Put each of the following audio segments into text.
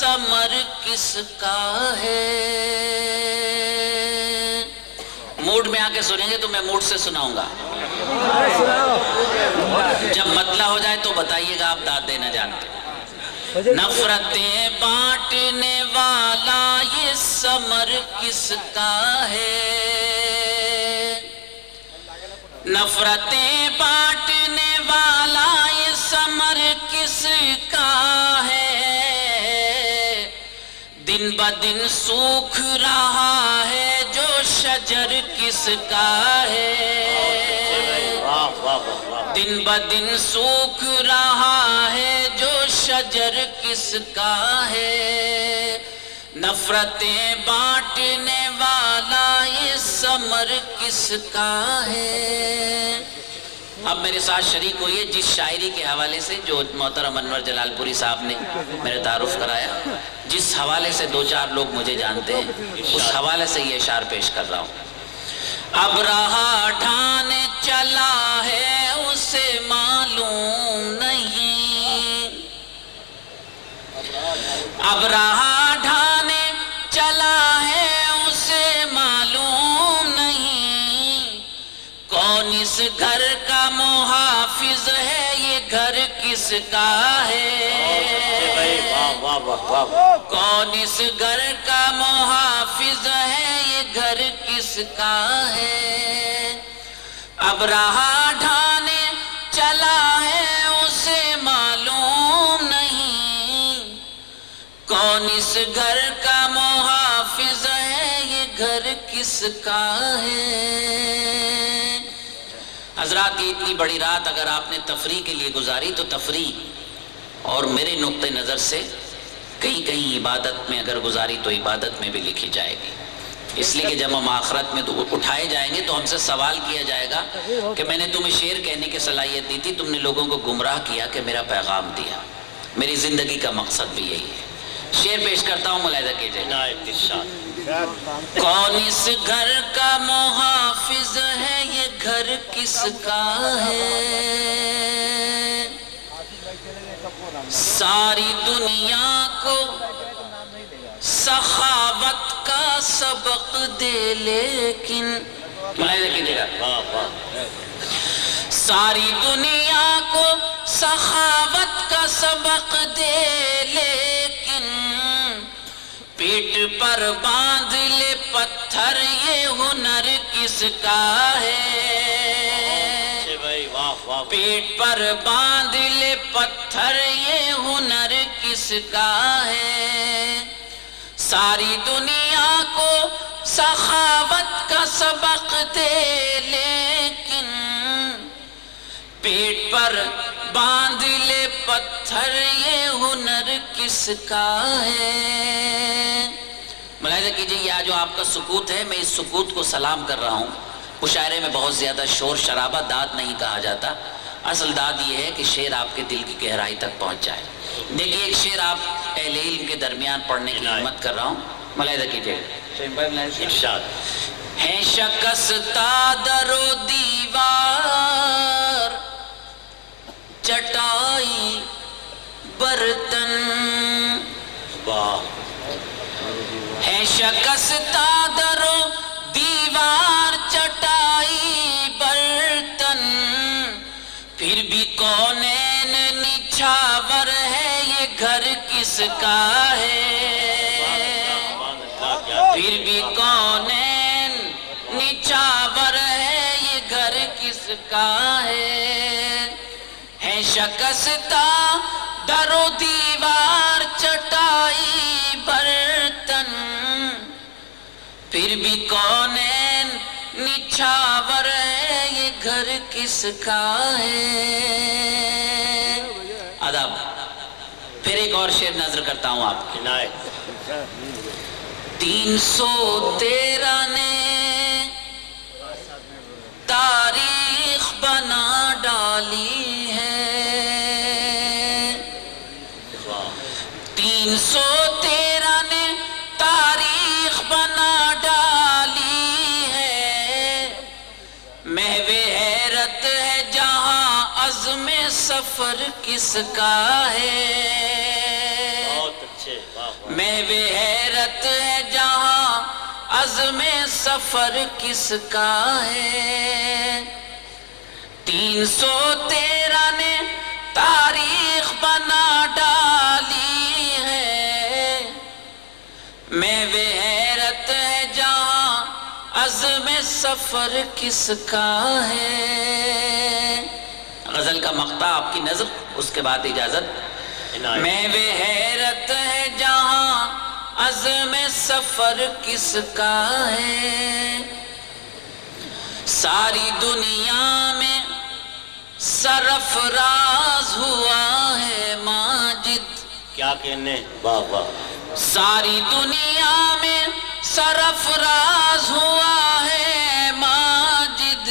ثمر کس کا ہے. موڈ میں آ کے سنیں گے تو میں موڈ سے سناؤں گا. جب مطلع ہو جائے تو بتائیے گا، آپ داد دینا جانتے. نفرتیں بانٹنے والا یہ ثمر کس کا ہے. نفرتیں بانٹنے والا یہ ثمر کس کا ہے. دن بدن سوکھ رہا ہے جو شجر کس کا ہے. دن بدن سوکھ رہا ہے جو شجر کس کا ہے. نفرتیں بانٹنے والا یہ ثمر کس کا ہے. اب میرے ساتھ شریک ہوئیے جس شاعری کے حوالے سے جو محترم انور جلال پوری صاحب نے میرے تعارف کرایا، جس حوالے سے دو چار لوگ مجھے جانتے ہیں، اس حوالے سے یہ اشعار پیش کر رہا ہوں. اب رہا ڈھانے چلا ہے اسے معلوم نہیں. اب رہا ڈھانے چلا ہے اسے معلوم نہیں. کون اس گھر کا محافظ ہے یہ گھر کس کا ہے. کون اس گھر کا محافظ ہے یہ گھر کس کا ہے. اب رہا ڈھانے چلا ہے اسے معلوم نہیں. کون اس گھر کا محافظ ہے یہ گھر کس کا ہے. حضرات یہ اتنی بڑی رات اگر آپ نے تفریح کے لیے گزاری تو تفریح اور میرے نقطہ نظر سے کہیں کہیں عبادت میں اگر گزاری تو عبادت میں بھی لکھی جائے گی. اس لیے کہ جب ہم آخرت میں اٹھائے جائیں گے تو ہم سے سوال کیا جائے گا کہ میں نے تمہیں شعر کہنے کی صلاحیت دی تھی، تم نے لوگوں کو گمراہ کیا کہ میرا پیغام دیا. میری زندگی کا مقصد بھی یہی ہے. شعر پیش کرتا ہوں، ملاحظہ کیجیے. کون اس گھر کا محافظ ہے یہ گھر کس کا ہے. ساری دنیا کو سخاوت کا سبق دے لیکن ملاحظہ کیجیے گا. ساری دنیا کو سخاوت کا سبق دے لیکن پیٹ پر باندھ لے پتھر یہ ہنر کس کا ہے. پیٹ پر باندھ لے پتھر یہ ہنر کس کا ہے. ساری دنیا کو سخاوت کا سبق دے لیکن پیٹ پر باندھ لے پتھر یہ ہنر کس کا ہے. ملاحظہ کیجیے یہ جو آپ کا سکوت ہے، میں اس سکوت کو سلام کر رہا ہوں. مشاعرے میں بہت زیادہ شور شرابہ داد نہیں کہا جاتا. اصل داد یہ ہے کہ شعر آپ کے دل کی گہرائی تک پہنچ جائے. دیکھیے ایک شعر آپ اہل علم کے درمیان پڑھنے کی ہمت کر رہا ہوں، ملاحظہ کیجیے. ارشاد ہے شکستہ در و دیوار چٹائی برتن. ہے شکستہ در و دیوار چٹائی برتن پھر بھی کونین نچھاور ہے یہ گھر کس کا ہے. پھر بھی کونین نچھاور ہے یہ گھر کس کا ہے. ہے شکستہ در و دیوار چٹائی برتن پھر بھی کونین نچھاور ہے یہ گھر کس کا ہے. ادب. پھر ایک اور شعر نظر کرتا ہوں آپ کی. 313 نے تاریخ بنا ڈالی ہے. 313 نے تاریخ بنا ڈالی ہے. محو حیرت ہے جہاں عزم سفر کس کا ہے. محو حیرت ہے جہاں عزم سفر کس کا ہے 313 نے تاریخ بنا ڈالی ہے محو حیرت ہے جہاں عزم سفر کس کا ہے غزل کا مقطع آپ کی نظر اس کے بعد اجازت محو حیرت ہے جہاں عزم سفر کس کا ہے ساری دنیا میں سرفراز ہوا ہے ماجد کیا کہنے واہ واہ ساری دنیا میں سرفراز ہوا ہے ماجد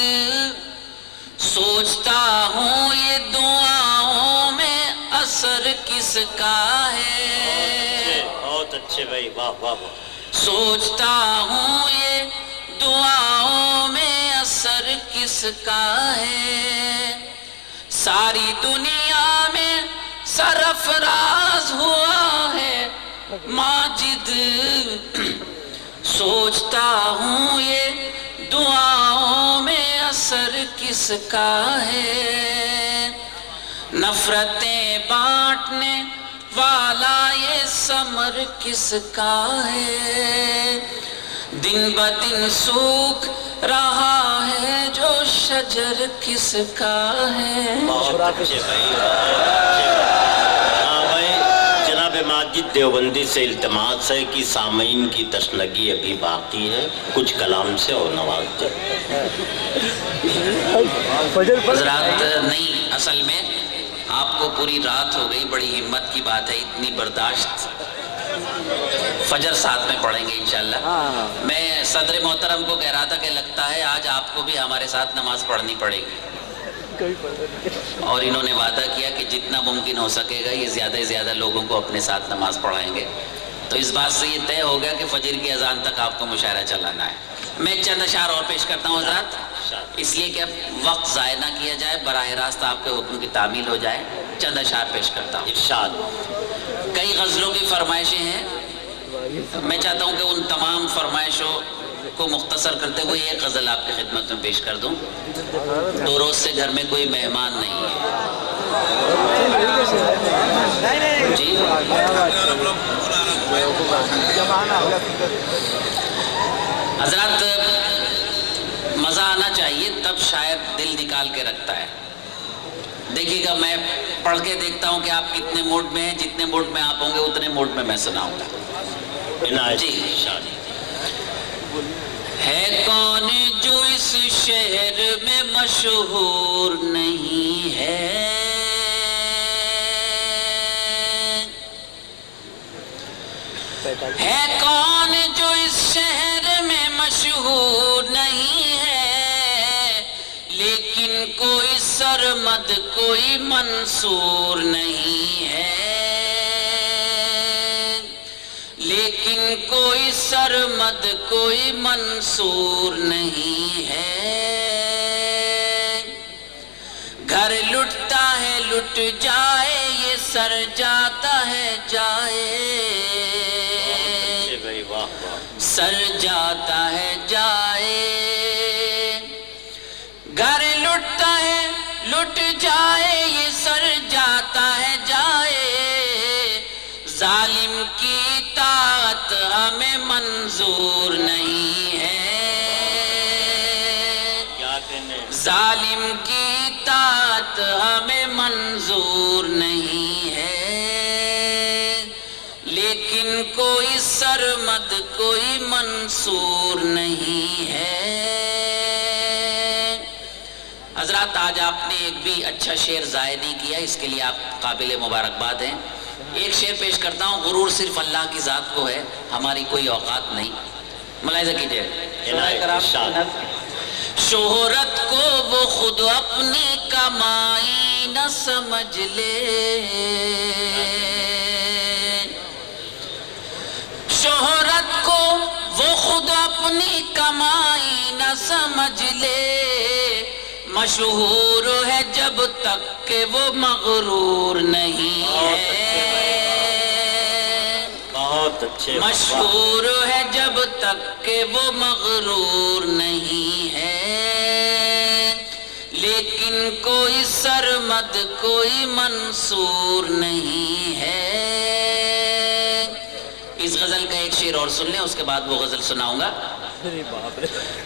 سوچتا ہوں یہ دعاؤں میں اثر کس کا ہے بہت اچھے بھائی واہ واہ سوچتا ہوں یہ دعاؤں میں اثر کس کا ہے ساری دنیا میں سرفراز ہوا ہے ماجد سوچتا ہوں یہ دعاؤں میں اثر کس کا ہے نفرتیں بانٹنے والا یہ ثمر کس کا ہے دن بدن سوکھ رہا ہے جو شجر کس کا ہے بہت اچھے بھائی ہاں بھائی جناب ماجد دیوبندی سے التماس ہے کہ سامعین کی تشنگی ابھی باقی ہے کچھ کلام سے اور نواز دیں حضرات نہیں اصل میں آپ کو پوری رات ہو گئی بڑی ہمت کی بات ہے اتنی برداشت فجر ساتھ میں پڑھیں گے انشاءاللہ میں صدر محترم کو کہہ رہا تھا کہ لگتا ہے آج آپ کو بھی ہمارے ساتھ نماز پڑھنی پڑے گی اور انہوں نے وعدہ کیا کہ جتنا ممکن ہو سکے گا یہ زیادہ سے زیادہ لوگوں کو اپنے ساتھ نماز پڑھائیں گے تو اس بات سے یہ طے ہو گیا کہ فجر کی اذان تک آپ کو مشاعرہ چلانا ہے میں چند اشعار اور پیش کرتا ہوں حضرات اس لیے کہ اب وقت ضائع نہ کیا جائے براہ راست آپ کے حکم کی تعمیل ہو جائے چند اشعار پیش کرتا ہوں ارشاد کئی غزلوں کی فرمائشیں ہیں میں چاہتا ہوں کہ ان تمام فرمائشوں کو مختصر کرتے ہوئے ایک غزل آپ کی خدمت میں پیش کر دوں 2 روز سے گھر میں کوئی مہمان نہیں ہے جی حضرات مزہ آنا چاہیے تب شاید دل نکال کے رکھتا ہے دیکھیے گا میں پڑھ کے دیکھتا ہوں کہ آپ کتنے موڈ میں ہیں جتنے موڈ میں آپ ہوں گے اتنے موڈ میں سناؤں گا جی ہے کون جو اس شہر میں مشہور نہیں ہے کون جو اس شہر میں مشہور نہیں ہے لیکن کوئی سرمد کوئی منصور نہیں ہے لیکن کوئی سرمد کوئی منصور نہیں ہے گھر لٹتا ہے لٹ جائے یہ سر جاتا ہے جائے سر جاتا ہے جائے گھر لٹتا ہے لٹ جائے یہ سر جاتا ہے جائے ظالم کی اطاعت ہمیں منظور نہیں ہے ظالم کی اطاعت ہمیں منظور نہیں ہے لیکن کوئی سرمد کوئی منصور نہیں ہے حضرات آج آپ نے ایک بھی اچھا شعر ضائع نہیں کیا اس کے لیے آپ قابل مبارکباد ہیں ایک شعر پیش کرتا ہوں غرور صرف اللہ کی ذات کو ہے ہماری کوئی اوقات نہیں ملاحظہ کیجیے شہرت کو وہ خود اپنی کمائی نہ سمجھ لے شہرت کو وہ خود اپنی کمائی نہ سمجھ لے مشہور ہے جب تک کہ وہ مغرور نہیں ہے بہت اچھے. مشہور ہے جب تک کہ وہ مغرور نہیں ہے، لیکن کوئی سرمد کوئی منصور نہیں ہے. اس غزل کا ایک شعر اور سن لیں، اس کے بعد وہ غزل سناؤں گا.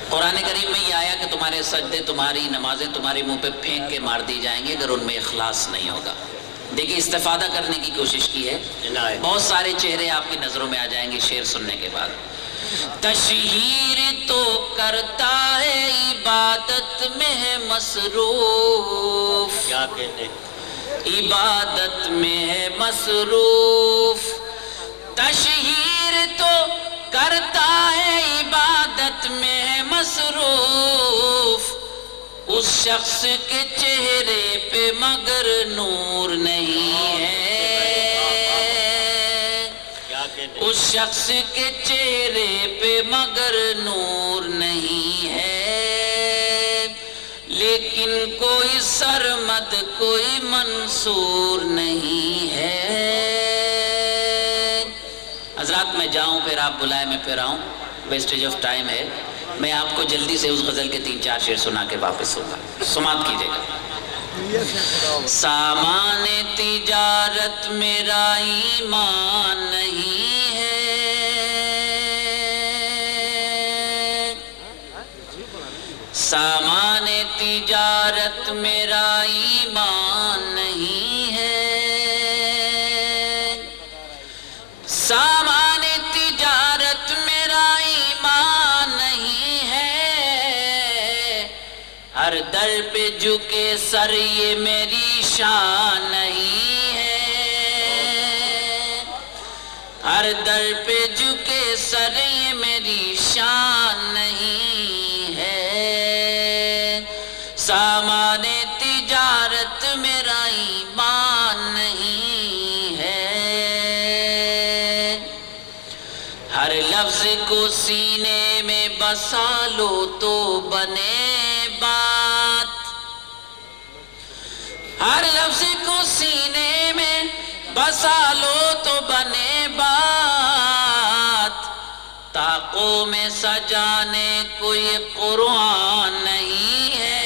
قرآن کریم میں یہ آیا کہ تمہارے سجدے تمہاری نمازیں تمہارے منہ پہ پھینک کے مار دی جائیں گے اگر ان میں اخلاص نہیں ہوگا. دیکھیں استفادہ کرنے کی کوشش کی ہے، بہت سارے چہرے آپ کی نظروں میں آ جائیں گے شعر سننے کے بعد. تشہیر تو کرتا ہے عبادت میں ہے مصروف، کیا کہنے عبادت میں ہے مصروف. تشہیر تو کرتا ہے عبادت میں ہے مصروف، اس شخص کے چہرے پہ مگر نور نہیں ہے. اس شخص کے چہرے پہ مگر نور نہیں ہے، لیکن کوئی سرمد کوئی منصور نہیں ہے. حضرات میں جاؤں پھر آپ بلائے میں پھر آؤں، ویسٹیج آف ٹائم ہے. میں آپ کو جلدی سے اس غزل کے 3-4 شعر سنا کے واپس ہوگا، سماعت کیجئے گا. سامان تجارت میرا ایمان نہیں ہے، سامان تجارت میرا ایمان نہیں ہے، سامان تجارت میرا ایمان نہیں ہے، ہر در پہ جھکے سر یہ میری شان نہیں ہے، ہر در پہ جھکے سر یہ میری شان نہیں ہے، سامان تجارت میرا ایمان نہیں ہے. ہر لفظ کو سینے میں بسا لو تو بنے بات، ہر لفظ کو سینے میں بسا لو تو بنے بات. طاقوں میں سجانے کوئی قرآن نہیں ہے،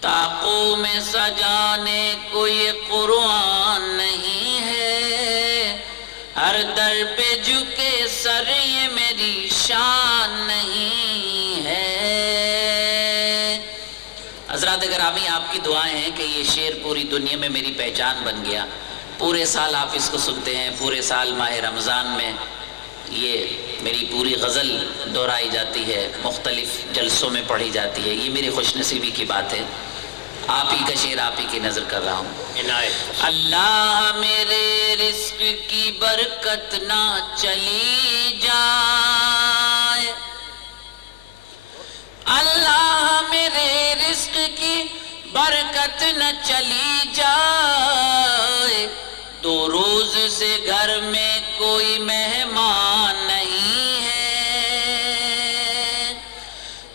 طاقوں میں سجانے کوئی قرآن نہیں ہے، ہر در پہ جھکے سر یہ میری شان نہیں ہے. حضرات گرامی آپ کی دعائیں ہیں کہ یہ شعر پوری دنیا میں میری پہچان بن گیا. پورے سال آپ اس کو سنتے ہیں، پورے سال ماہ رمضان میں یہ میری پوری غزل دہرائی جاتی ہے، مختلف جلسوں میں پڑھی جاتی ہے. یہ میری خوش نصیبی کی بات ہے. آپ ہی کا شعر آپ ہی کی نظر کر رہا ہوں. اللہ میرے رزق کی برکت نہ چلی جائے، اللہ میرے رزق کی برکت نہ چلی جائے. 2 روز سے گھر میں کوئی مہمان نہیں ہے،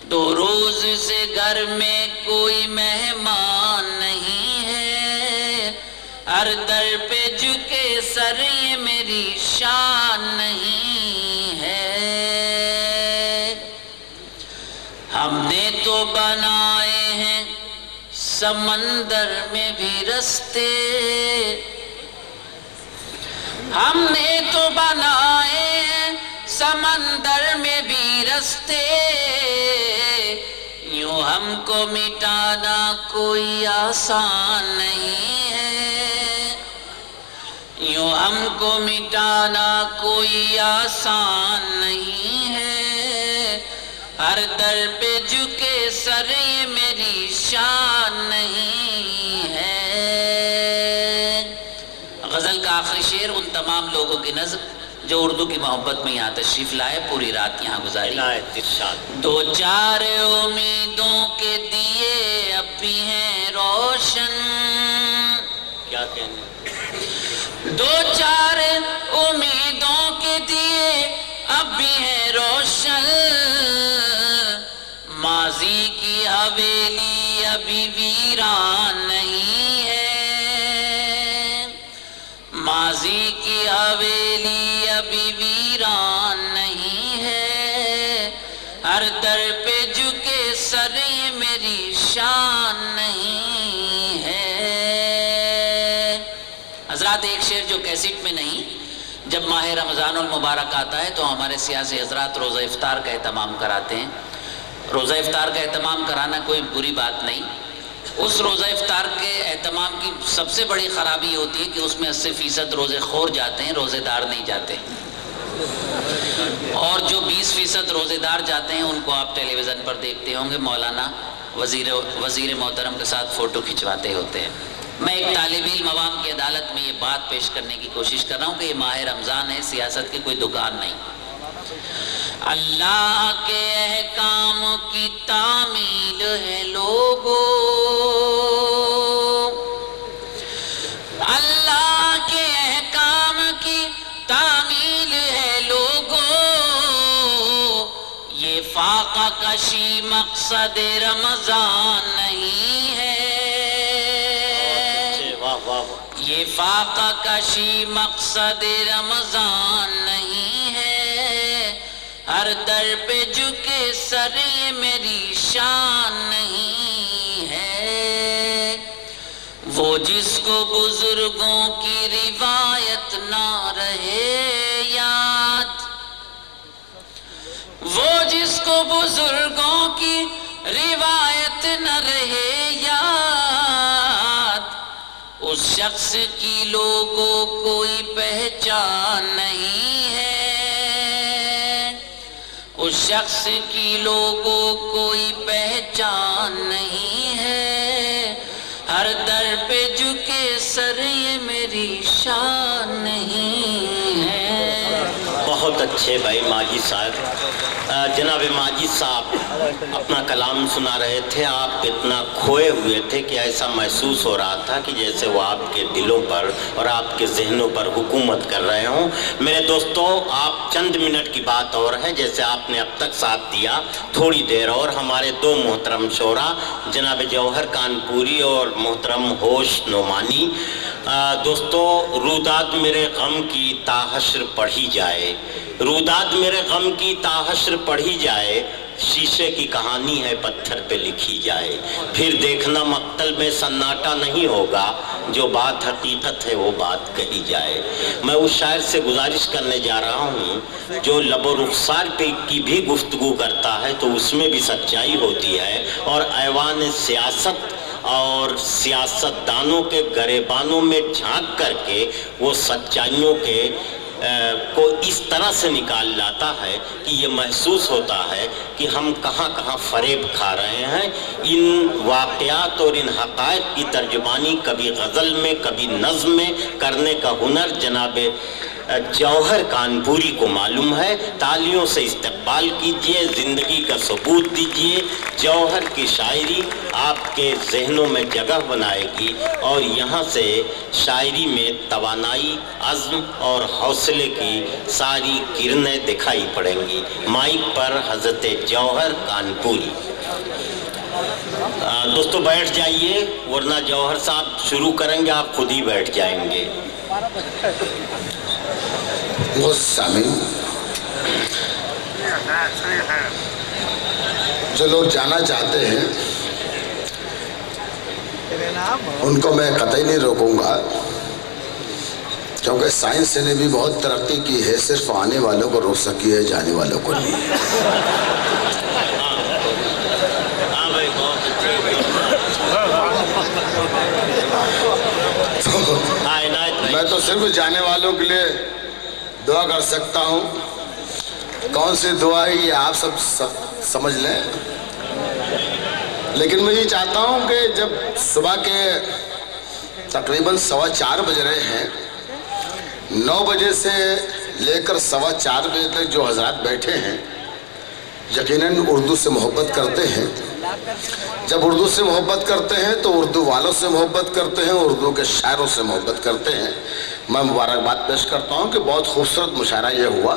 2 روز سے گھر میں کوئی مہمان نہیں ہے، ہر در پہ جھکے سر یہ میری شان نہیں ہے. ہم نے تو بنائے ہیں سمندر میں بھی رستے، ہم نے تو بنائے ہیں سمندر میں بھی رستے، یوں ہم کو مٹانا کوئی آسان نہیں ہے، یوں ہم کو مٹانا کوئی آسان نہیں ہے، ہر در پہ جھکے سر یہ میری شان نہیں ہے. غزل کا آخری شعر ان تمام لوگوں کی نظر جو اردو کی محبت میں یہاں تشریف لائے، پوری رات یہاں گزاری. 2-4 امیدوں کے دیے اب بھی ہیں روشن، کیا کہنے 2-4 امیدوں کے دیے اب بھی ہیں روشن، ماضی کی حویلی ابھی ویران نہیں ہے، ماضی کی کی حویلی ابھی ویران نہیں ہے، ہر در پہ جھکے سر یہ میری شان نہیں ہے۔ حضرات ایک شعر جو کیسٹ میں نہیں، جب ماہ رمضان المبارک آتا ہے تو ہمارے سیاسی حضرات روزہ افطار کا اہتمام کراتے ہیں۔ روزہ افطار کا اہتمام کرانا کوئی بری بات نہیں، اس روزہ افطار کے اہتمام کی سب سے بڑی خرابی ہوتی ہے کہ اس میں 80% روزے خور جاتے ہیں، روزے دار نہیں جاتے، اور جو 20% روزے دار جاتے ہیں ان کو آپ ٹیلی ویژن پر دیکھتے ہوں گے، مولانا وزیر محترم کے ساتھ فوٹو کھنچواتے ہوتے ہیں۔ میں ایک طالب علم عوام کی عدالت میں یہ بات پیش کرنے کی کوشش کر رہا ہوں کہ یہ ماہ رمضان ہے، سیاست کی کوئی دکان نہیں۔ اللہ کے احکام کی تعمیل ہے لوگو، اللہ کے احکام کی تعمیل ہے لوگو، یہ فاقہ کشی مقصد رمضان نہیں ہے، یہ فاقہ کشی مقصد رمضان نہیں ہے، ہر در پہ جھکے سر یہ میری شان نہیں ہے۔ وہ جس کو بزرگوں کی روایت نہ رہے یاد، وہ جس کو بزرگوں کی روایت نہ رہے یاد، اس شخص کی لوگوں کوئی پہچان نہیں ہے، اس شخص کی لوگوں کوئی پہچان نہیں ہے، ہر در پہ جھکے سر یہ میری شان نہیں ہے۔ بہت اچھے بھائی ماجد صاحب۔ جناب ماجد صاحب اپنا کلام سنا رہے تھے، آپ اتنا کھوئے ہوئے تھے کہ ایسا محسوس ہو رہا تھا کہ جیسے وہ آپ کے دلوں پر اور آپ کے ذہنوں پر حکومت کر رہے ہوں۔ میرے دوستو، آپ چند منٹ کی بات اور ہے، جیسے آپ نے اب تک ساتھ دیا، تھوڑی دیر اور ہمارے دو محترم شعراء جناب جوہر کانپوری اور محترم ہوش نعمانی۔ دوستو، روداد میرے غم کی تاحشر پڑھی جائے، روداد میرے غم کی تاحشر پڑھی جائے، شیشے کی کہانی ہے پتھر پہ لکھی جائے، پھر دیکھنا مقتل میں سناٹا نہیں ہوگا، جو بات حقیقت ہے وہ بات کہی جائے۔ میں اس شاعر سے گزارش کرنے جا رہا ہوں جو لب و رخسار پہ کی بھی گفتگو کرتا ہے تو اس میں بھی سچائی ہوتی ہے، اور ایوان سیاست اور سیاست دانوں کے گریبانوں میں جھانک کر کے وہ سچائیوں کے کو اس طرح سے نکال لاتا ہے کہ یہ محسوس ہوتا ہے کہ ہم کہاں کہاں فریب کھا رہے ہیں۔ ان واقعات اور ان حقائق کی ترجمانی کبھی غزل میں کبھی نظم میں کرنے کا ہنر جناب جوہر کانپوری کو معلوم ہے۔ تالیوں سے استقبال کیجئے، زندگی کا ثبوت دیجئے۔ جوہر کی شاعری آپ کے ذہنوں میں جگہ بنائے گی اور یہاں سے شاعری میں توانائی، عزم اور حوصلے کی ساری کرنیں دکھائی پڑیں گی۔ مائک پر حضرت جوہر کانپوری۔ دوستو بیٹھ جائیے، ورنہ جوہر صاحب شروع کریں گے، آپ خود ہی بیٹھ جائیں گے۔ سامعین، جو لوگ جانا چاہتے ہیں ان کو میں قطعی نہیں روکوں گا، کیونکہ سائنس نے بھی بہت ترقی کی ہے، صرف آنے والوں کو روک سکی ہے، جانے والوں کو نہیں۔ میں تو صرف جانے والوں کے لیے دعا کر سکتا ہوں۔ کون سی دعا ہے یہ آپ سب سمجھ لیں، لیکن میں یہ چاہتا ہوں کہ جب صبح کے تقریباً 4:15 بج رہے ہیں، 9 بجے سے لے کر 4:15 بجے تک جو حضرات بیٹھے ہیں یقیناً اردو سے محبت کرتے ہیں۔ جب اردو سے محبت کرتے ہیں تو اردو والوں سے محبت کرتے ہیں، اردو کے شاعروں سے محبت کرتے ہیں۔ میں مبارکباد پیش کرتا ہوں کہ بہت خوبصورت مشاعرہ یہ ہوا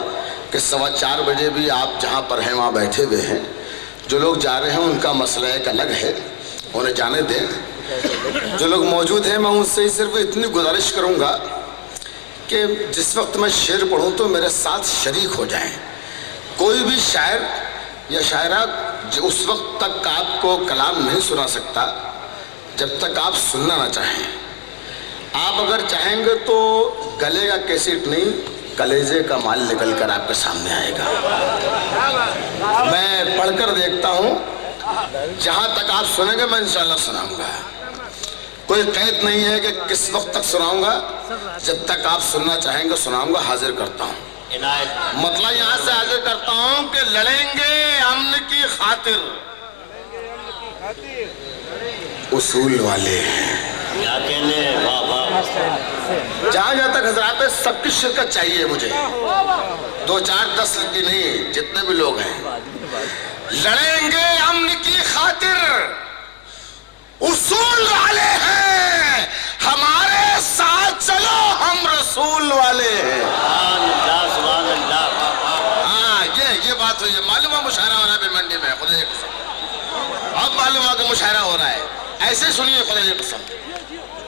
کہ 4:15 بجے بھی آپ جہاں پر ہیں وہاں بیٹھے ہوئے ہیں۔ جو لوگ جا رہے ہیں ان کا مسئلہ ایک الگ ہے، انہیں جانے دیں۔ جو لوگ موجود ہیں میں ان سے صرف اتنی گزارش کروں گا کہ جس وقت میں شعر پڑھوں تو میرے ساتھ شریک ہو جائیں. کوئی بھی شاعر یا شاعرہ اس وقت تک آپ کو کلام نہیں سنا سکتا جب تک آپ سننا نہ چاہیں. آپ اگر چاہیں گے تو گلے کا کیسٹ نہیں کلیجے کا مال نکل کر آپ کے سامنے آئے گا. میں پڑھ کر دیکھتا ہوں، جہاں تک آپ سنیں گے میں انشاءاللہ سناؤں گا. کوئی قید نہیں ہے کہ کس وقت تک سناؤں گا، جب تک آپ سننا چاہیں گے سناؤں گا. حاضر کرتا ہوں، مطلب یہاں سے حاضر کرتا ہوں کہ لڑیں گے امن کی خاطر، اصول والے ہیں. کیا کہنے، واہ واہ. جہاں جہاں تک حضرات سب کی شرکت چاہیے مجھے، 2 4 10 کی نہیں، جتنے بھی لوگ ہیں. لڑیں گے امن کی خاطر، اصول والے ہیں، ہمارے ساتھ چلو ہم رسول والے ہیں. سبحان اللہ. ہاں یہ بات ہوئی ہے. معلوم ہے مشاعرہ ہو رہا ہے منڈی میں، خدا کی قسم. اب معلوم ہے کہ مشاعرہ ہو رہا ہے. ایسے سنیے خدا کی قسم،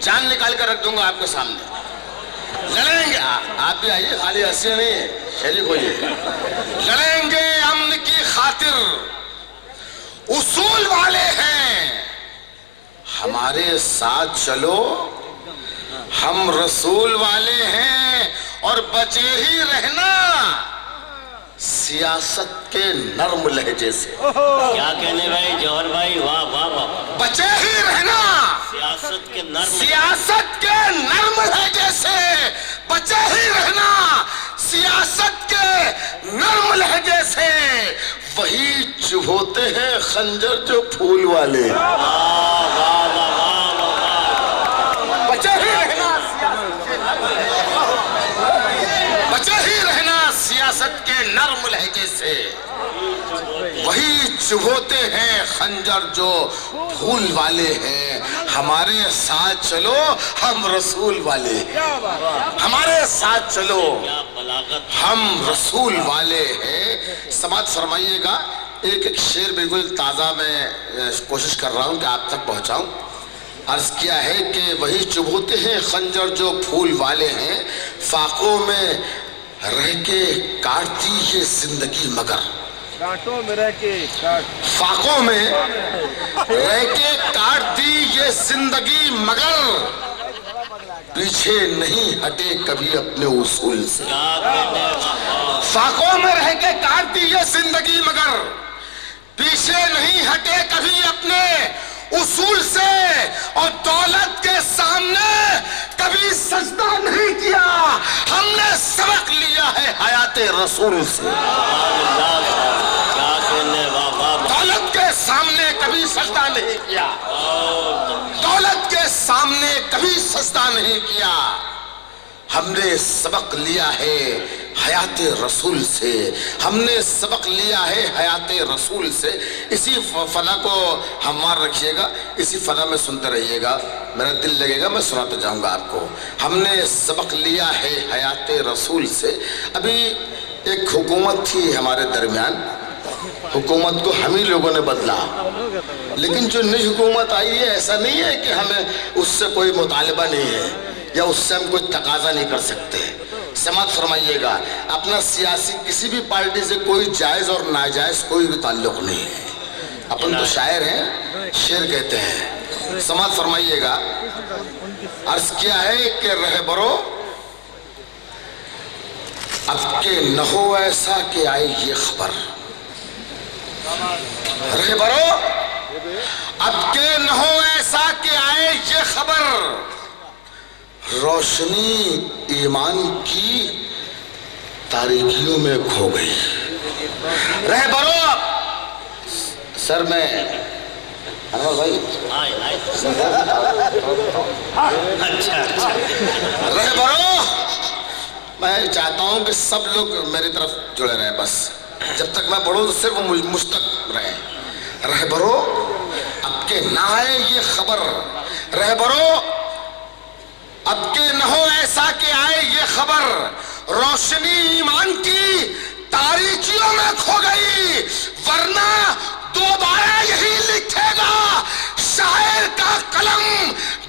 جان نکال کر رکھ دوں گا آپ کے سامنے. لڑیں گے، آپ بھی آئیے، خالی ہنسی نہیں ہے، شریک ہوئیے. لڑیں گے امن کی خاطر، اصول والے ہیں، ہمارے ساتھ چلو ہم رسول والے ہیں. اور بچے ہی رہنا سیاست کے نرم لہجے سے. کیا کہنے بھائی جوہر بھائی، واہ واہ واہ. بچے ہی رہنا سیاست کے نرم، سیاست کے نرم لہجے سے. بچے ہی رہنا سیاست کے نرم لہجے سے. وہی چبھوتے ہیں خنجر جو پھول والے. بچے ہی رہنا، بچے ہی رہنا سیاست کے نرم لہجے سے. وہی چبھوتے ہیں خنجر جو پھول والے ہیں. ہمارے ساتھ چلو ہم رسول والے ہیں، ہمارے ساتھ چلو ہم رسول والے ہیں. سماعت فرمائیے گا. ایک شعر بالکل تازہ میں کوشش کر رہا ہوں کہ آپ تک پہنچاؤں. عرض کیا ہے کہ وہی چبھوتے ہیں خنجر جو پھول والے ہیں، فاقوں میں رہ کے کاٹتی یہ زندگی مگر. فاقوں میں رہ کے کاٹتی یہ زندگی مگر، پیچھے نہیں ہٹے کبھی اپنے اصول سے. فاقوں میں رہ کے کاٹتی یہ زندگی مگر، پیچھے نہیں ہٹے کبھی اپنے اصول سے. اور دولت کے سامنے کبھی سجدہ نہیں کیا، ہم نے سبق لیا ہے حیات رسول سے. دولت کے سامنے کبھی سجدہ نہیں کیا، دولت کے سامنے کبھی سجدہ نہیں کیا. ہم نے سبق لیا ہے حیات رسول سے، ہم نے سبق لیا ہے حیات رسول سے. اسی فنا کو ہموار رکھیے گا، اسی فنا میں سنتے رہیے گا، میرا دل لگے گا، میں سناتے جاؤں گا آپ کو. ہم نے سبق لیا ہے حیات رسول سے. ابھی ایک حکومت تھی ہمارے درمیان، حکومت کو ہم ہی لوگوں نے بدلا، لیکن جو نئی حکومت آئی ہے ایسا نہیں ہے کہ ہمیں اس سے کوئی مطالبہ نہیں ہے یا اس سے ہم کوئی تقاضا نہیں کر سکتے. سماعت فرمائیے گا. اپنا سیاسی کسی بھی پارٹی سے کوئی جائز اور ناجائز کوئی بھی تعلق نہیں ہے. اپن تو شاعر ہیں، شعر کہتے ہیں. سماعت فرمائیے گا. عرض کیا ہے کہ رہ برو اب کے نہ ہو ایسا کہ آئے یہ خبر. رہ برو اب کے نہ ہو ایسا کہ آئے یہ خبر، روشنی ایمان کی تاریکیوں میں کھو گئی. رہ برو سر میں انور بھائی رہ برو. میں چاہتا ہوں کہ سب لوگ میری طرف جڑے رہے، بس جب تک میں بڑھوں تو صرف مجھ تک رہے. رہ برو اب کے نہ آئے یہ خبر، رہ برو اب کے نہ ہو ایسا کہ آئے یہ خبر، روشنی ایمان کی تاریکیوں میں کھو گئی، ورنہ دوبارہ یہی لکھے گا شاعر کا قلم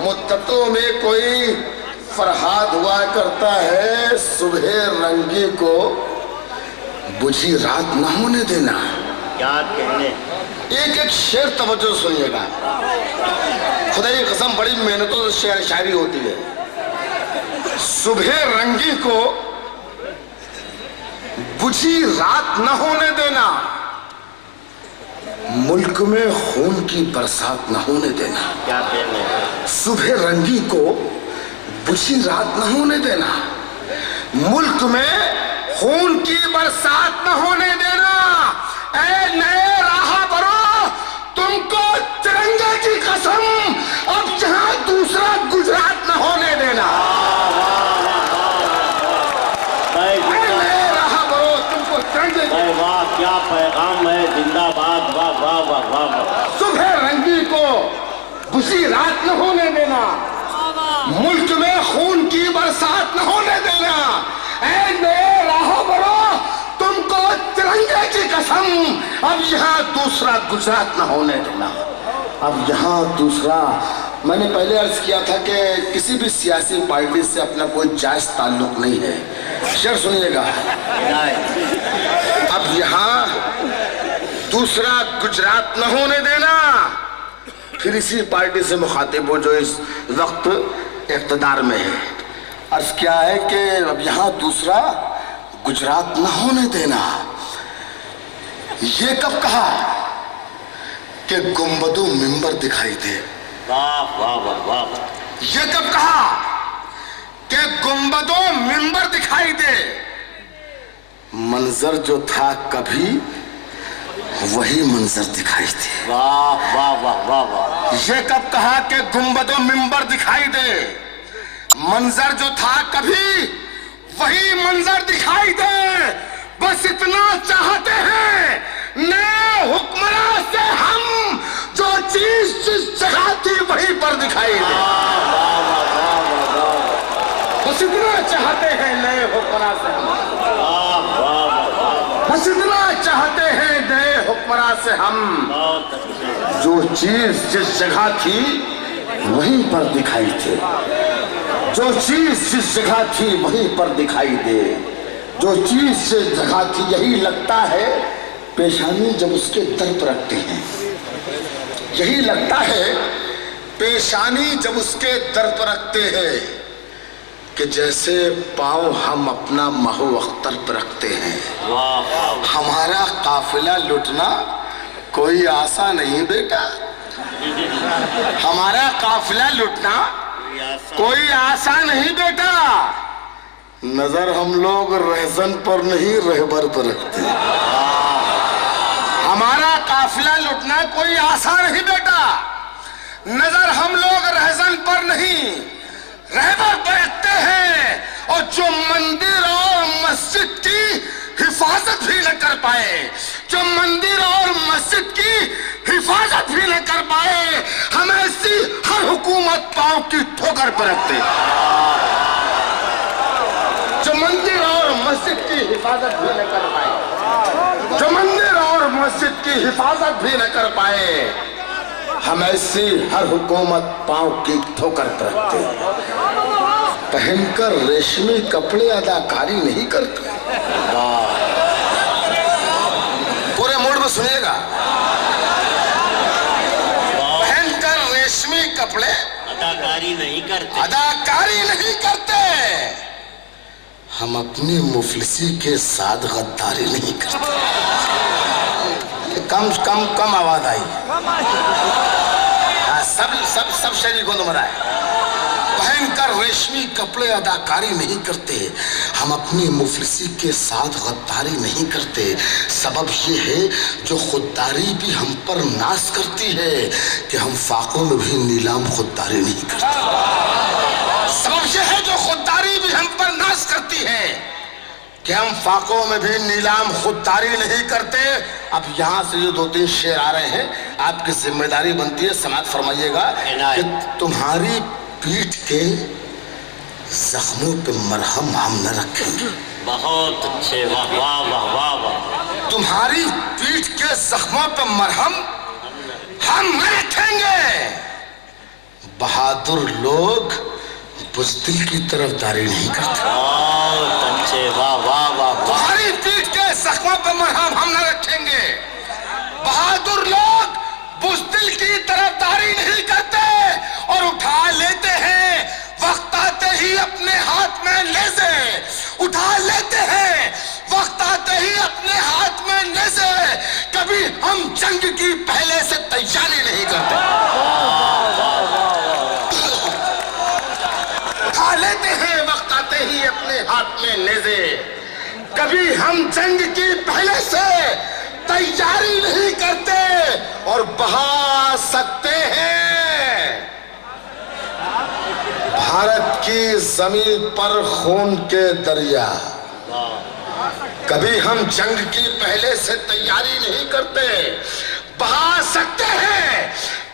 مدتوں میں کوئی فرہاد ہوا کرتا ہے، صبح رنگی کو بجھی رات نہ ہونے دینا. کیا کہنے. ایک ایک شعر توجہ سنیے گا. خدا کی قسم بڑی محنتوں سے شعر شاعری ہوتی ہے. صبح رنگی کو بجھی رات نہ ہونے دینا، ملک میں خون کی برسات نہ ہونے دینا. کیا کہنے. صبح رنگی کو بجھی رات نہ ہونے دینا، ملک میں خون کی برسات نہ ہونے دینا. اے نئے راہ برو، تم کو ترنگے کی قسم اب جہاں دوسرا گجرات نہ ہونے دینا. اے نئے راہ برو، تم کو ترنگے کی. واہ کیا پیغام ہے. زندہ باد. واہ واہ واہ واہ. صبح رنگی کو بجھی رات نہ ہونے دینا، ملک میں خون کی برسات نہ ہونے دینا. اے نئے راہ برو، تم کو ترنگے کی قسم اب یہاں دوسرا گجرات نہ ہونے دینا. اب یہاں دوسرا. میں نے پہلے عرض کیا تھا کہ کسی بھی سیاسی پارٹی سے اپنا کوئی جائز تعلق نہیں ہے. شعر سنیے گا. اب یہاں دوسرا گجرات نہ ہونے دینا. پھر اسی پارٹی سے مخاطب ہو جو اس وقت اقتدار میں ہے. عرض کیا ہے کہ اب یہاں دوسرا گجرات نہ ہونے دینا. یہ کب کہا کہ گنبد و منبر دکھائی دے. واہ واہ واہ واہ. یہ کب کہا کہ گنبد و منبر دکھائی دے. منظر جو تھا کبھی وہی منظر دکھائی دے. واہ واہ واہ واہ واہ. یہ کب کہا کہ گنبد و منبر دکھائی دے. منظر جو تھا کبھی وہی منظر دکھائی دے. بس اتنا چاہتے ہیں نئے حکمراں سے ہم، جو چیز جس جگہ تھی وہیں پر دکھائی دے. بس اتنا چاہتے ہیں نئے حکمراں سے ہم، بس اتنا چاہتے ہیں نئے حکمراں سے ہم، جو چیز جس جگہ تھی وہیں پر دکھائی دے. جو چیز جس جگہ تھی وہیں پر دکھائی دے. جو چیز جس جگہ تھی. یہی لگتا ہے پیشانی جب اس کے در پر رکھتے ہیں. یہی لگتا ہے پیشانی جب اس کے در پر رکھتے ہیں کہ جیسے پاؤں ہم اپنا مہو اختر پر رکھتے ہیں. ہمارا قافلہ لٹنا کوئی آسا نہیں بیٹا. ہمارا قافلہ لٹنا کوئی آسا نہیں بیٹا. نظر ہم لوگ رہزن پر نہیں رہبر پر رکھتے. ہمارا قافلہ لٹنا کوئی آسان نہیں بیٹا. نظر ہم لوگ رہزن پر نہیں رہبر پر رکھتے ہیں. اور جو مندر اور مسجد کی حفاظت بھی نہ کر پائے، جو مندر اور مسجد کی حفاظت بھی نہ کر پائے، ہم ایسی ہر حکومت پاؤں کی ٹھوکر پر رکھتے ہیں. جو مندر اور مسجد کی حفاظت بھی نہ کر پائے، جو مندر اور مسجد کی حفاظت بھی نہ کر پائے، ہم ایسی ہر حکومت پاؤں کی ٹھوکر پر رکھتے ہیں. پہن کر ریشمی کپڑے اداکاری نہیں کرتے. پورے موڈ میں سنیے گا. پہن کر ریشمی کپڑے اداکاری نہیں کرتے. اداکاری نہیں کرتے. ہم اپنی مفلسی کے ساتھ غداری نہیں کرتے. کم کم کم آواز آئی. سب شریک کو نمبر آئے. پہن کر ریشمی کپڑے اداکاری نہیں کرتے. ہم اپنی مفلسی کے ساتھ غداری نہیں کرتے. سبب یہ ہے جو خودداری بھی ہم پر ناز کرتی ہے کہ ہم فاقوں میں بھی نیلام خودداری نہیں کرتے. سبب یہ ہے جو خودداری بھی ہم پر ناز کرتی ہے کہ ہم فاقوں میں بھی نیلام خودداری نہیں کرتے. اب یہاں سے جو 2-3 شعر آ رہے ہیں، آپ کی ذمہ داری بنتی ہے سماعت فرمائیے گا کہ تمہاری پیٹھ کے زخموں پہ مرہم ہم نہ رکھیں گے. بہت اچھے. واہ واہ واہ واہ واہ. تمہاری پیٹھ کے زخموں پہ مرہم ہم نہ رکھیں گے. بہادر لوگ بزدل کی طرفداری نہیں کرتے. اچھے واہ واہ واہ. تمہاری پیٹھ کے زخموں پہ مرہم ہم نہ رکھیں گے. بہادر لوگ بزدل کی طرفداری نہیں کرتے اور اٹھا لیتے ہیں وقت آتے ہی اپنے ہاتھ میں نیزے. اٹھا لیتے ہیں وقت آتے ہی اپنے ہاتھ میں نیزے. کبھی ہم جنگ کی پہلے سے تیاری نہیں کرتے. اٹھا لیتے ہیں وقت آتے ہی اپنے ہاتھ میں نیزے. کبھی ہم جنگ کی پہلے سے تیاری نہیں کرتے اور بہا سکتے ہیں بھارت کی زمین پر خون کے دریا. کبھی ہم جنگ کی پہلے سے تیاری نہیں کرتے. بہا سکتے ہیں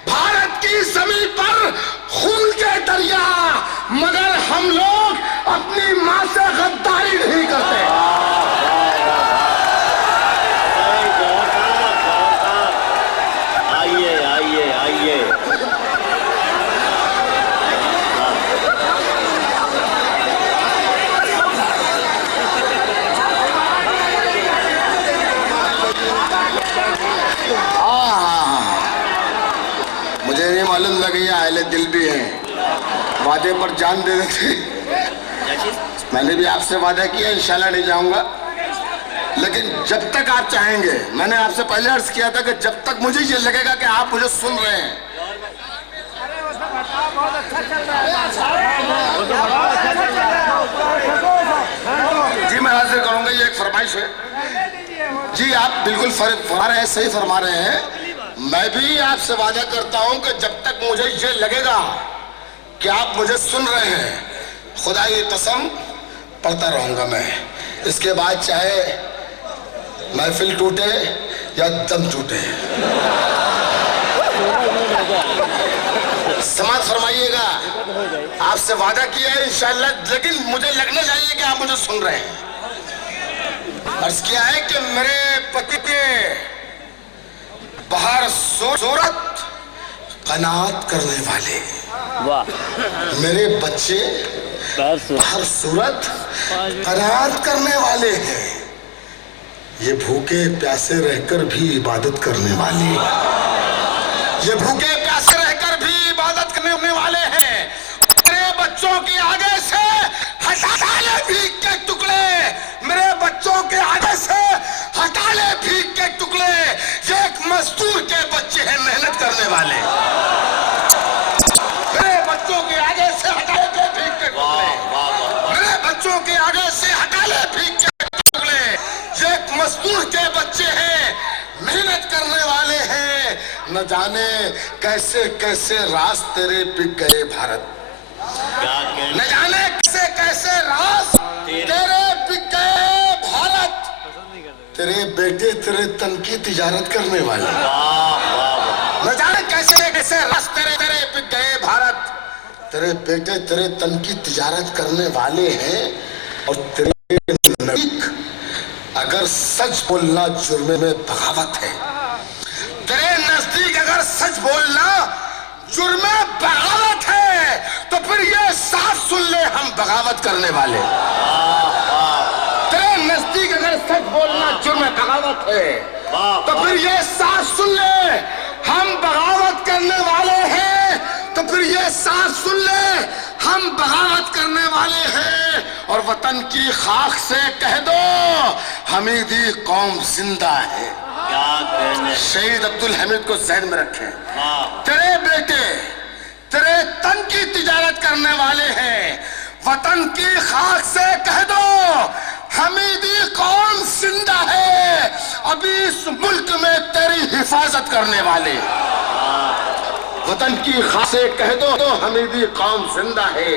بھارت کی زمین پر خون کے دریا مگر ہم لوگ اپنی ماں سے غداری نہیں کرتے. مجھے نہیں معلوم تھا کہ یہ اہل دل بھی ہیں. وعدے پر جان دے دیتے. میں نے بھی آپ سے وعدہ کیا انشاءاللہ نہیں جاؤں گا لیکن جب تک آپ چاہیں گے. میں نے آپ سے پہلے عرض کیا تھا کہ جب تک مجھے یہ لگے گا کہ آپ مجھے سن رہے ہیں. جی میں حاضر کروں گا. یہ ایک فرمائش ہے. جی آپ بالکل فرما رہے ہیں, صحیح فرما رہے ہیں. میں بھی آپ سے وعدہ کرتا ہوں کہ جب تک مجھے یہ لگے گا کہ آپ مجھے سن رہے ہیں خدا کی قسم پڑھتا رہوں گا میں. اس کے بعد چاہے محفل ٹوٹے یا دم ٹوٹے. سماعت فرمائیے گا. آپ سے وعدہ کیا ہے انشاءاللہ لیکن مجھے لگنا چاہیے کہ آپ مجھے سن رہے ہیں. عرض کیا ہے کہ میرے پتی کے بہر صورت قناعت کرنے والے. میرے بچے بہر صورت قناعت کرنے والے ہیں. یہ بھوکے پیاسے رہ کر بھی عبادت کرنے والے. یہ بھوکے پیاسے رہ کر بھی عبادت کرنے والے ہیں. میرے بچوں کے آگے سے ہٹا لے بھیک کے ٹکڑے. میرے بچوں کے آگے سے ہٹا لے بھیک کے ٹکڑے. یہ ایک مزدور کے بچے ہیں محنت کرنے والے. میرے بچوں کے آگے سے ہٹا لے بھیک کے ٹکڑے. میرے بچوں کے آگے سے ہٹا لے بھیک کے ٹکڑے. یہ ایک مزدور کے بچے ہیں محنت کرنے والے ہیں. نہ جانے کیسے کیسے راز تیرے بک گئے بھارت. نہ جانے کیسے کیسے راز تیرے بک گئے بھارت. تیرے بیٹے تیرے تن کی تجارت کرنے والے. نہ جانے کیسے کیسے راز تیرے بک گئے بھارت. تیرے بیٹے تیرے تن کی تجارت کرنے والے ہیں اور تیرے نزدیک اگر سچ بولنا جرم میں بغاوت ہے. تیرے نزدیک اگر سچ بولنا جرم بغاوت ہے تو پھر یہ صاف سن لے ہم بغاوت کرنے والے. تیرے نزدیک اگر سچ بولنا جرم بغاوت ہے تو پھر یہ صاف سن لے ہم بغاوت کرنے والے ہیں. تو پھر یہ صاف سن لے ہم بغاوت کرنے والے ہیں. اور وطن کی خاک سے کہہ دو حمیدی قوم زندہ ہے. شہید عبدالحمید کو ذہن میں رکھیں. تیرے بیٹے تیرے تن کی تجارت کرنے والے ہیں. وطن کی خاک سے کہہ دو حمیدی قوم زندہ ہے. ابھی اس ملک میں تیری حفاظت کرنے والے. وطن کی خاک سے کہہ دو حمیدی قوم زندہ ہے.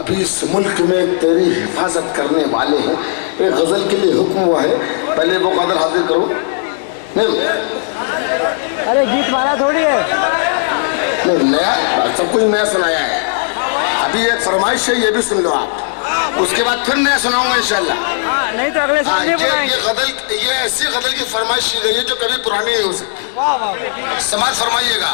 ابھی اس ملک میں تیری حفاظت کرنے والے ہیں. ایک غزل کے لیے حکم ہوا ہے. پہلے وہ قدر حاضر کرو. ارے گیت مارا تھوڑی ہے. نیا سب کچھ نیا سنایا ہے. ابھی ایک فرمائش ہے یہ بھی سن لو آپ. اس کے بعد پھر نیا سناؤں گا انشاءاللہ. نہیں تو اگلے سال نہیں بنائیں. یہ ایسی غزل کی فرمائش کی گئی ہے جو کبھی پرانی نہیں ہو سکتی. سماعت فرمائیے گا.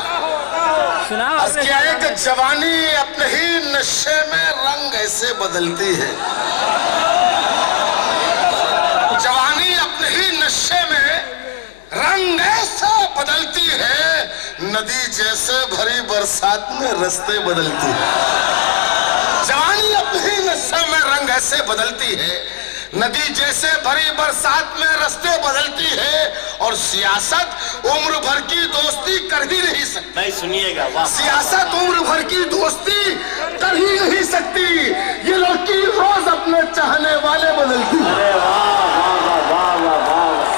عرض کیا ہے کہ جوانی اپنے ہی نشے میں رنگ ایسے بدلتی ہے. جوانی اپنے ہی نشے میں رنگ ایسا بدلتی ہے, ندی جیسے بھری برسات میں رستے بدلتی ہے. جوانی اپنے ہی نشے میں رنگ ایسے بدلتی ہے, ندی جیسے بھری برسات میں رستے بدلتی ہے, اور سیاست عمر بھر کی دوستی کر ہی نہیں سکتی. بھائی سنیے گا. سیاست عمر بھر کی دوستی کر ہی نہیں سکتی, یہ لڑکی روز اپنے چاہنے والے بدلتی ہے.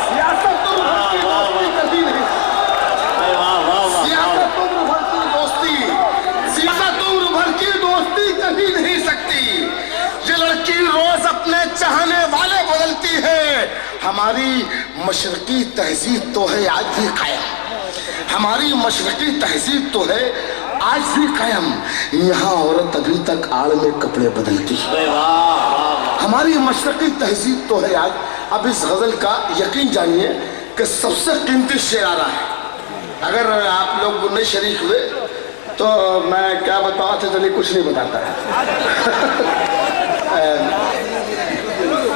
سیاست عمر بھر کی دوستی کر ہی نہیں سکتی. سیاست عمر بھر کی دوستی, سیاست عمر بھر کی دوستی کر ہی نہیں سکتی. یہ لڑکی روز اپنے چاہنے والے بدلتی ہے. ہماری مشرقی تہذیب تو ہے آج بھی قائم, ہماری مشرقی تہذیب تو ہے آج بھی قائم. یہاں عورت ابھی تک آڑ میں کپڑے بدلتی ہے. ہماری مشرقی تہذیب تو ہے آج. اب اس غزل کا یقین جانیے کہ سب سے قیمتی شعر آ رہا ہے. اگر آپ لوگ نہیں شریک ہوئے تو میں کیا بتاؤں, تو چلیے کچھ نہیں بتاتا ہے.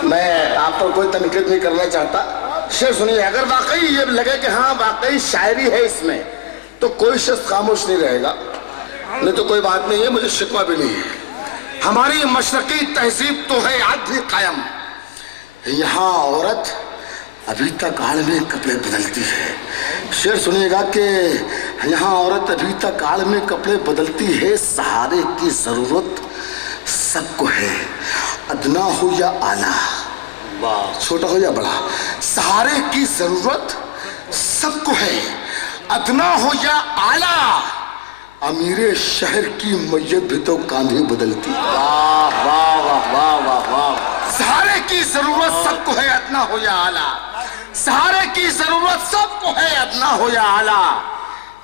میں آپ پر کوئی تنقید نہیں کرنا چاہتا. شعر سنیے. اگر واقعی یہ لگے کہ ہاں واقعی شاعری ہے اس میں, تو کوئی شخص خاموش نہیں رہے گا, نہیں تو کوئی بات نہیں ہے, مجھے شکوہ بھی نہیں ہے. ہماری مشرقی تہذیب تو ہے آج بھی قائم, یہاں عورت ابھی تک آڑ میں کپڑے بدلتی ہے. شعر سنیے گا کہ یہاں عورت ابھی تک آڑ میں کپڑے بدلتی ہے. سہارے کی ضرورت سب کو ہے, ادنا ہو یا اعلیٰ, چھوٹا ہو یا بڑا. سہارے کی ضرورت سب کو ہے, ادنا ہو یا اعلیٰ. امیر شہر کی میت بھی تو کاندھے بدلتی. واہ واہ واہ واہ واہ واہ. سہارے کی ضرورت سب کو ہے, ادنا ہو یا اعلیٰ. سہارے کی ضرورت سب کو ہے, ادنا ہو یا اعلیٰ.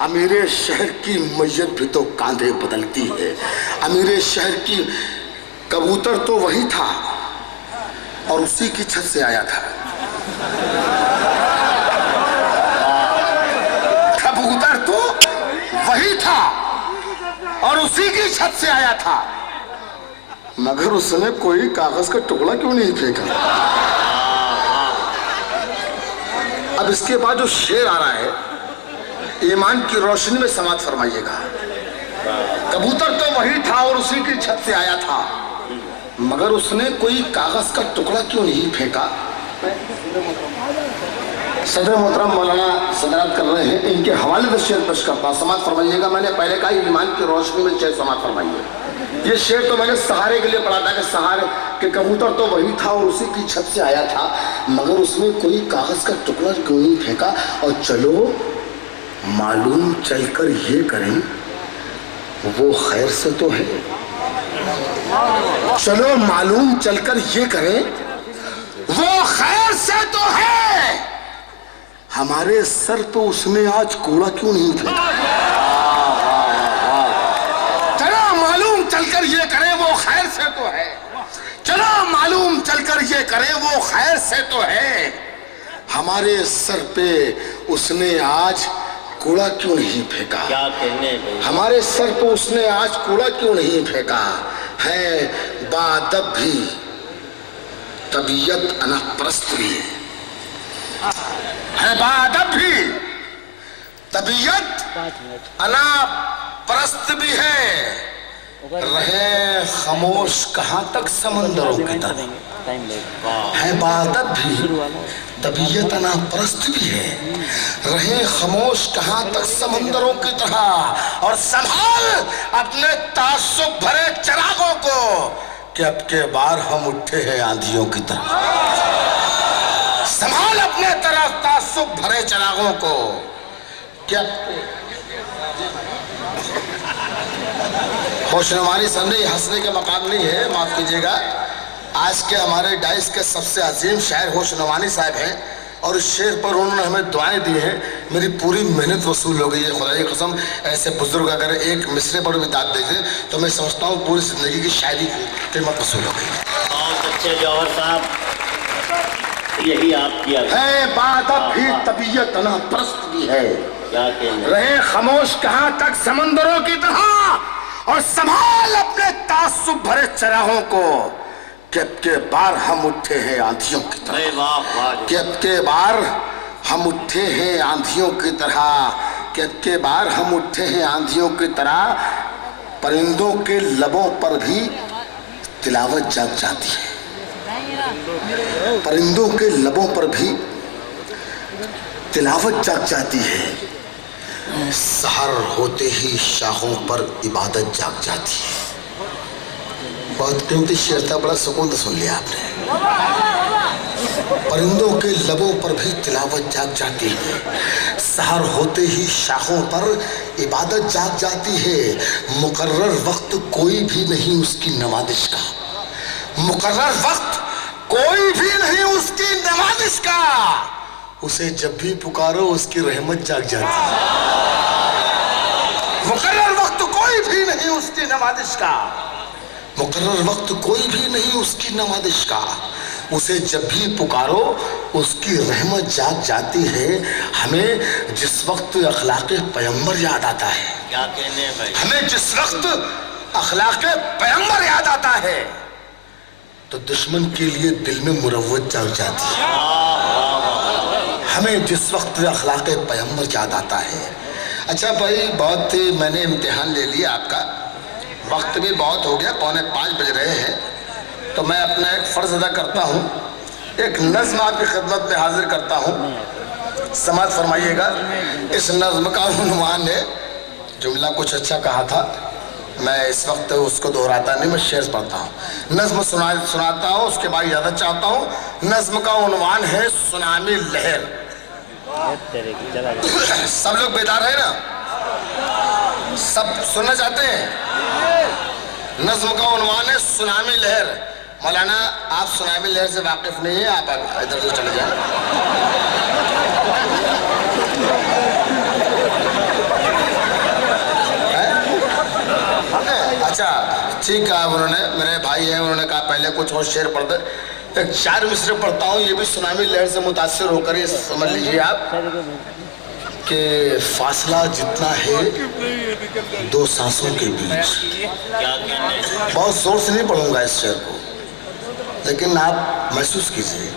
امیر شہر کی میت بھی تو کاندھے بدلتی ہے. امیر شہر کی کبوتر تو وہی تھا اور اسی کی چھت سے آیا تھا. کبوتر تو وہی تھا اور اسی کی چھت سے آیا تھا, مگر اس نے کوئی کاغذ کا ٹکڑا کیوں نہیں پھینکا. اب اس کے بعد جو شعر آ رہا ہے, ایمان کی روشنی میں سماعت فرمائیے گا. کبوتر تو وہی تھا اور اسی کی چھت سے آیا تھا, مگر اس نے کوئی کاغذ کا ٹکڑا کیوں نہیں پھینکا. صدر محترم مولانا صدارت کر رہے ہیں, ان کے حوالے سے شعر پیش کرتا ہوں, سماعت فرمائیے گا. میں نے پہلے کہا ایمان کی روشنی میں شعر سماعت فرمائیے. یہ شعر تو میں نے سہارے کے لیے پڑھا تھا کہ سہارے کہ کبوتر تو وہی تھا اور اسی کی چھت سے آیا تھا, مگر اس نے کوئی کاغذ کا ٹکڑا کیوں نہیں پھینکا. اور چلو معلوم چل کر یہ کریں وہ خیر سے تو ہے. چلو معلوم چل کر یہ کریں وہ خیر سے تو ہے. ہمارے سر پہ اس نے آج کوڑا کیوں نہیں پھینکا. چلو معلوم چل کر یہ کریں وہ خیر سے تو ہے. چلو معلوم چل کر یہ کریں وہ خیر سے تو ہے. ہمارے سر پہ اس نے آج کوڑا کیوں نہیں پھینکا. کیا کہنے ہمارے سر پہ اس نے آج کوڑا کیوں نہیں پھینکا. ہے بادب بھی, طبیعت انا پرست بھی ہے بادب بھی, طبیعت انا پرست بھی ہے. رہے خاموش کہاں تک سمندروں کی طرح. ہے بادب بھی, طبیعت انا پرست بھی ہے. رہے خاموش کہاں تک سمندروں کی طرح. اور سنبھال اپنے تعصب بھرے چراغوں کو کہ اب کے بار ہم اٹھے ہیں آندھیوں کی طرح. سنبھال اپنے طرف تعصب بھرے چراغوں کو کہ ہوش نمانی سمجھے, ہنسنے کے مقام نہیں ہے, معاف کیجیے گا. آج کے ہمارے ڈائس کے سب سے عظیم شاعر ہوش نمانی صاحب ہیں, اور اس شعر پر انہوں نے ہمیں دعائیں دی ہیں. میری پوری محنت وصول ہو گئی ہے, خدا کی قسم. ایسے بزرگ اگر ایک مصرے پر بھی داد دیتے تو میں سمجھتا ہوں پوری زندگی کی شاعری کی قیمت وصول ہو گئی. اچھا جوہر صاحب، یہی آپ کی ہے بات اب بھی طبیعت انا پرست بھی ہے. کیا کہنے؟ رہے خاموش کہاں تک سمندروں کی طرح اور سنبھال اپنے تعصب بھرے چراہوں کو. کب کے بار ہم اٹھے ہیں آندھیوں کی طرح. واہ واہ. کب کے بار ہم اٹھے ہیں آندھیوں کی طرح. کب کے بار ہم اٹھے ہیں آندھیوں کی طرح. پرندوں کے لبوں پر بھی تلاوت جاگ جاتی ہے. پرندوں کے لبوں پر بھی تلاوت جاگ جاتی ہے. سحر ہوتے ہی شاخوں پر عبادت جاگ جاتی ہے. بہت قیمتی شعر تھا, بڑا سکون سے سن لیا آپ نے. پرندوں کے لبوں پر بھی تلاوت جاگ جاتی ہے. سحر ہوتے ہی شاخوں پر عبادت جاگ جاتی ہے. مقرر وقت کوئی بھی نہیں اس کی نوازش کا. مقرر وقت کوئی بھی نہیں اس کی نوازش کا. اسے جب بھی پکارو اس کی رحمت جاگ جاتی ہے. مقرر وقت کوئی بھی نہیں اس کی نوازش کا. مقرر وقت کوئی بھی نہیں اس کی نوازش کا. اسے جب بھی پکارو اس کی رحمت جاگ جاتی ہے. ہمیں جس وقت اخلاق پیغمبر یاد آتا ہے, کیا کہنے بھائی, ہمیں جس وقت اخلاق پیغمبر یاد آتا ہے تو دشمن کے لیے دل میں مروت جاگ جاتی ہے. ہمیں جس وقت اخلاق پیغمبر یاد آتا ہے. اچھا بھائی, بہت میں نے امتحان لے لیا آپ کا, وقت بھی بہت ہو گیا, 4:45 بج رہے ہیں, تو میں اپنا ایک فرض ادا کرتا ہوں. ایک نظم آپ کی خدمت میں حاضر کرتا ہوں, سماعت فرمائیے گا. اس نظم کا عنوان ہے, جملہ کچھ اچھا کہا تھا, میں اس وقت اس کو دہراتا نہیں, میں شعر پڑھتا ہوں. نظم سناتا ہوں, اس کے بعد اجازت چاہتا ہوں. نظم کا عنوان ہے سونامی لہر. سب لوگ بیدار ہیں نا, سب سننا چاہتے ہیں؟ نظم کا عنوان ہے سونامی لہر. مولانا آپ سونامی لہر سے واقف نہیں ہیں, آپ ادھر سے چلے جائیں. اچھا ٹھیک ہے, انہوں نے, میرے بھائی ہیں, انہوں نے کہا پہلے کچھ اور شعر پڑھ دے. ایک 4 مصرے پڑھتا ہوں, یہ بھی سونامی لہر سے متاثر ہو کر یہ سمجھ لیجیے آپ کہ فاصلہ جتنا ہے 2 سانسوں کے بیچ. کیا کہنے؟ بہت زور سے نہیں پڑھوں گا اس شعر کو, لیکن آپ محسوس کیجئے.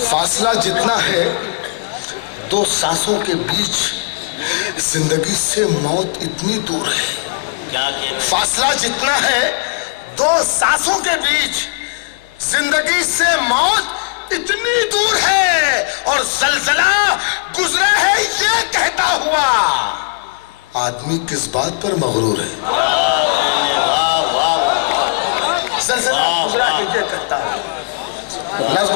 فاصلہ جتنا ہے 2 سانسوں کے بیچ, زندگی سے موت اتنی دور ہے. کیا کہنے؟ فاصلہ جتنا ہے 2 سانسوں کے بیچ, زندگی سے موت اتنی دور ہے, اور زلزلہ گزرا ہے یہ کہتا ہوا, آدمی کس بات پر مغرور ہے. زلزلہ گزرا ہے یہ کہتا ہوا.